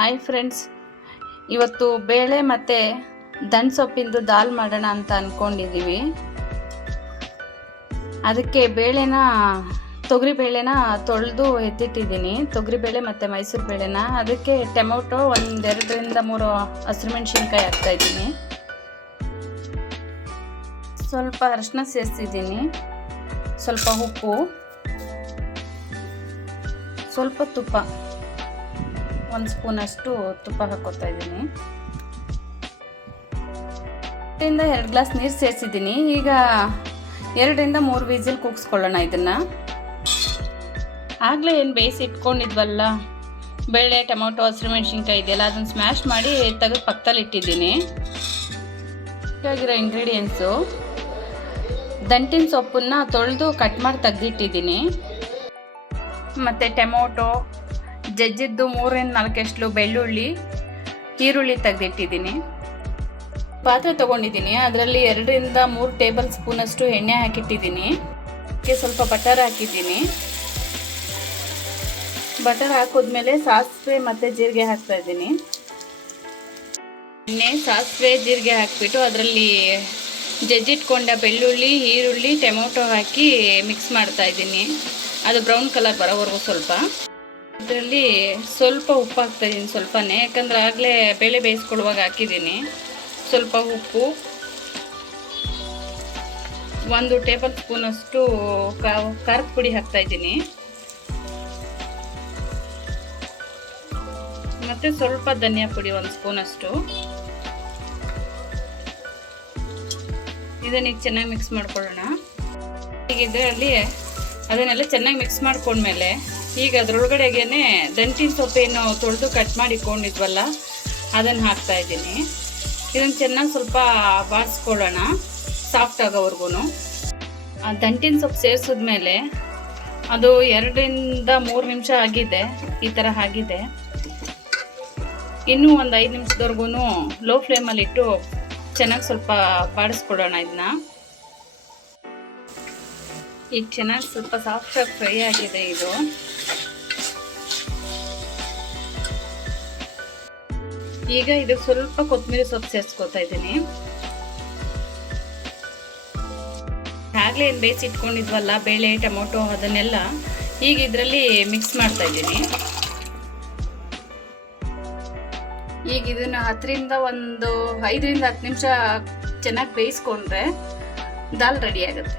Hi friends, ಇವತ್ತು ಬೇಳೆ ಮತ್ತು ದಂಟು ಸೊಪ್ಪಿಂದು ದಾಲ್ ಮಾಡೋಣ ಅಂತ ಅಂದ್ಕೊಂಡಿದ್ದೀವಿ. ಅದಕ್ಕೆ ತೊಗರಿ ಬೇಳೆನ ತೊಳೆದು ಎತ್ತಿಟ್ಟಿದ್ದೀನಿ. ತೊಗರಿಬೇಳೆ ಮತ್ತು ಮೈಸೂರು ಬೇಳೆನ. ಅದಕ್ಕೆ ಟೊಮೊಟೊ 1-2 ರಿಂದ 3 ಹಸಿರುಮೆಣಸಿನ್ಕಾಯಿ ಹಾಕ್ತಾಯಿದ್ದೀನಿ. ಸ್ವಲ್ಪ ಅರಿಶಿನ ಸೇರಿಸಿದ್ದೀನಿ, ಸ್ವಲ್ಪ ಉಪ್ಪು, ಸ್ವಲ್ಪ ತುಪ್ಪ, 1 ಸ್ಪೂನಷ್ಟು ತುಪ್ಪ ಹಾಕೋತಾ ಇದ್ದೀನಿ. 2 ಗ್ಲಾಸ್ ನೀರು ಸೇರಿಸಿದ್ದೀನಿ. ಈಗ 2 ರಿಂದ 3 ವಿಸಿಲ್ ಕೂಗಿಸ್ಕೊಳ್ಳೋಣ. ಇದನ್ನು ಆಗಲೇ ಏನು ಬೇಯಿಸಿ ಇಟ್ಕೊಂಡಿದ್ವಲ್ಲ ಬೇಳೆ, ಟೊಮೊಟೊ, ಹಸಿರುಮೆಣಸಿನ್ಕಾಯಿ ಇದೆಯಲ್ಲ, ಅದನ್ನು ಸ್ಮ್ಯಾಶ್ ಮಾಡಿ ತೆಗೆದು ಪಕ್ಕದಲ್ಲಿ ಇಟ್ಟಿದ್ದೀನಿ. ಬೇಕಾಗಿರೋ ಇಂಗ್ರೀಡಿಯೆಂಟ್ಸು: ದಂಟಿನ ಸೊಪ್ಪನ್ನು ತೊಳೆದು ಕಟ್ ಮಾಡಿ ತೆಗೆದಿಟ್ಟಿದ್ದೀನಿ, ಮತ್ತು ಟೊಮೊಟೊ, ಜಜ್ಜಿದ್ದು 3 ರಿಂದ 4 ಎಸ್ಲು ಬೆಳ್ಳುಳ್ಳಿ, ಈರುಳ್ಳಿ ತೆಗೆದಿಟ್ಟಿದ್ದೀನಿ. ಪಾತ್ರೆ ತೊಗೊಂಡಿದ್ದೀನಿ, ಅದರಲ್ಲಿ 2 ರಿಂದ 3 ಟೇಬಲ್ ಸ್ಪೂನಷ್ಟು ಎಣ್ಣೆ ಹಾಕಿಟ್ಟಿದ್ದೀನಿ. ಅದಕ್ಕೆ ಸ್ವಲ್ಪ ಬಟರ್ ಹಾಕಿದ್ದೀನಿ. ಬಟರ್ ಹಾಕಿದ್ಮೇಲೆ ಸಾಸಿವೆ ಮತ್ತು ಜೀರಿಗೆ ಹಾಕ್ತಾಯಿದ್ದೀನಿ. ಎಣ್ಣೆ, ಸಾಸಿವೆ, ಜೀರಿಗೆ ಹಾಕಿಬಿಟ್ಟು ಅದರಲ್ಲಿ ಜಜ್ಜಿಟ್ಕೊಂಡ ಬೆಳ್ಳುಳ್ಳಿ, ಈರುಳ್ಳಿ, ಟೊಮೊಟೊ ಹಾಕಿ ಮಿಕ್ಸ್ ಮಾಡ್ತಾಯಿದ್ದೀನಿ. ಅದು ಬ್ರೌನ್ ಕಲರ್ ಬರೋವರೆಗೂ ಸ್ವಲ್ಪ. ಇದರಲ್ಲಿ ಸ್ವಲ್ಪ ಉಪ್ಪು ಹಾಕ್ತಾಯಿದ್ದೀನಿ, ಸ್ವಲ್ಪನೇ, ಯಾಕಂದರೆ ಆಗಲೇ ಬೇಳೆ ಬೇಯಿಸ್ಕೊಳ್ಳುವಾಗ ಹಾಕಿದ್ದೀನಿ. ಸ್ವಲ್ಪ ಉಪ್ಪು, 1 ಟೇಬಲ್ ಸ್ಪೂನಷ್ಟು ಖಾರದ ಪುಡಿ ಹಾಕ್ತಾಯಿದ್ದೀನಿ, ಮತ್ತು ಸ್ವಲ್ಪ ಧನಿಯಾ ಪುಡಿ 1 ಸ್ಪೂನಷ್ಟು. ಇದನ್ನ ಈಗ ಚೆನ್ನಾಗಿ ಮಿಕ್ಸ್ ಮಾಡ್ಕೊಳ್ಳೋಣ. ಈಗ ಇದರಲ್ಲಿ ಅದನ್ನೆಲ್ಲ ಚೆನ್ನಾಗಿ ಮಿಕ್ಸ್ ಮಾಡ್ಕೊಂಡ್ಮೇಲೆ ಈಗ ಅದರೊಳಗಡೆಗೇ ದಂಟಿನ ಸೊಪ್ಪೇನು ತೊಳೆದು ಕಟ್ ಮಾಡಿ ಇಟ್ಕೊಂಡಿದ್ವಲ್ಲ ಅದನ್ನು ಹಾಕ್ತಾಯಿದ್ದೀನಿ. ಇದನ್ನು ಚೆನ್ನಾಗಿ ಸ್ವಲ್ಪ ಬಾಡಿಸ್ಕೊಳ್ಳೋಣ, ಸಾಫ್ಟ್ ಆಗೋವರೆಗೂ. ಆ ದಂಟಿನ ಸೊಪ್ಪು ಸೇರಿಸಿದ್ಮೇಲೆ ಅದು 2 ರಿಂದ 3 ನಿಮಿಷ ಆಗಿದೆ, ಈ ಥರ ಆಗಿದೆ. ಇನ್ನೂ ಒಂದು 5 ನಿಮಿಷದವರೆಗೂ ಲೋ ಫ್ಲೇಮಲ್ಲಿಟ್ಟು ಚೆನ್ನಾಗಿ ಸ್ವಲ್ಪ ಬಾಡಿಸ್ಕೊಳ್ಳೋಣ. ಇದನ್ನ ಈಗ ಚೆನ್ನಾಗಿ ಸ್ವಲ್ಪ ಸಾಫ್ಟಾಗಿ ಫ್ರೈ ಆಗಿದೆ ಇದು. ಈಗ ಇದಕ್ಕೆ ಸ್ವಲ್ಪ ಕೊತ್ತಂಬರಿ ಸೊಪ್ಪು ಸೇರಿಸ್ಕೊತಾ ಇದ್ದೀನಿ. ಆಗಲೇ ಏನು ಬೇಯಿಸಿ ಇಟ್ಕೊಂಡಿದ್ವಲ್ಲ ಬೇಳೆ, ಟೊಮೊಟೊ, ಅದನ್ನೆಲ್ಲ ಈಗ ಇದರಲ್ಲಿ ಮಿಕ್ಸ್ ಮಾಡ್ತಾ ಇದ್ದೀನಿ. ಈಗ ಇದನ್ನು 5 ರಿಂದ 10 ನಿಮಿಷ ಚೆನ್ನಾಗಿ ಬೇಯಿಸ್ಕೊಂಡ್ರೆ ದಾಲ್ ರೆಡಿ ಆಗುತ್ತೆ.